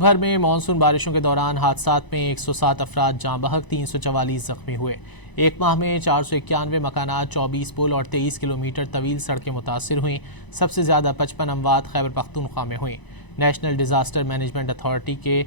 ملک بھر میں مانسون بارشوں کے دوران حادثات میں 107 افراد جاں بحق، 344 زخمی ہوئے۔ ایک ماہ میں 491 مکانات، 24 پل اور 23 کلومیٹر طویل سڑکیں متاثر ہوئیں۔ سب سے زیادہ 55 اموات خیبر پختونخوا میں ہوئیں۔ نیشنل ڈیزاسٹر مینجمنٹ اتھارٹی کے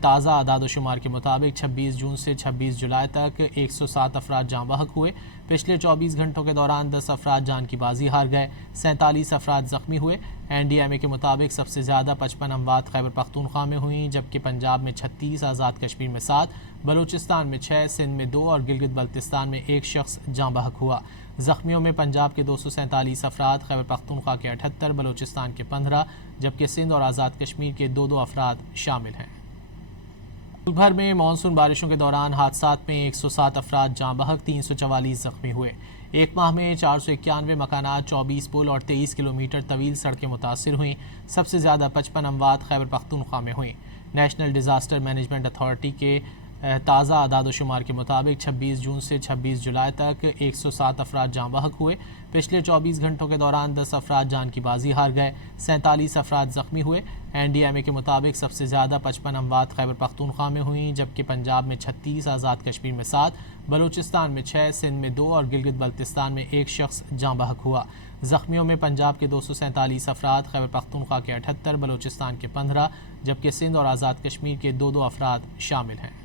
تازہ اعداد و شمار کے مطابق 26 جون سے 26 جولائی تک 107 افراد جاں بحق ہوئے۔ پچھلے 24 گھنٹوں کے دوران 10 افراد جان کی بازی ہار گئے، 47 افراد زخمی ہوئے۔ NDMA کے مطابق سب سے زیادہ 55 اموات خیبر پختونخوا میں ہوئیں، جبکہ پنجاب میں 36، آزاد کشمیر میں 7، بلوچستان میں 6، سندھ میں 2 اور گلگت بلتستان میں 1 شخص جاں بحق ہوا۔ زخمیوں میں پنجاب کے 247 افراد، خیبر پختونخوا کے 78، بلوچستان کے 15، جبکہ سندھ اور آزاد کشمیر کے 2 افراد شامل ہیں۔ ملک بھر میں مانسون بارشوں کے دوران حادثات میں 107 افراد جاں بحق، 344 زخمی ہوئے۔ ایک ماہ میں 491 مکانات، 24 پل اور 23 کلومیٹر طویل سڑکیں متاثر ہوئیں۔ سب سے زیادہ 55 اموات خیبر پختونخوا میں ہوئیں۔ نیشنل ڈیزاسٹر مینجمنٹ اتھارٹی کے تازہ اعداد و شمار کے مطابق 26 جون سے 26 جولائی تک 107 افراد جاں بحق ہوئے۔ پچھلے 24 گھنٹوں کے دوران 10 افراد جان کی بازی ہار گئے، 47 افراد زخمی ہوئے۔ NDMA کے مطابق سب سے زیادہ 55 اموات خیبر پختونخوا میں ہوئیں، جبکہ پنجاب میں 36، آزاد کشمیر میں 7، بلوچستان میں 6، سندھ میں 2 اور گلگت بلتستان میں 1 شخص جاں بحق ہوا۔ زخمیوں میں پنجاب کے 247 افراد، خیبر پختونخوا کے 78، بلوچستان کے 15، جبکہ سندھ اور آزاد کشمیر کے 2 افراد شامل ہیں۔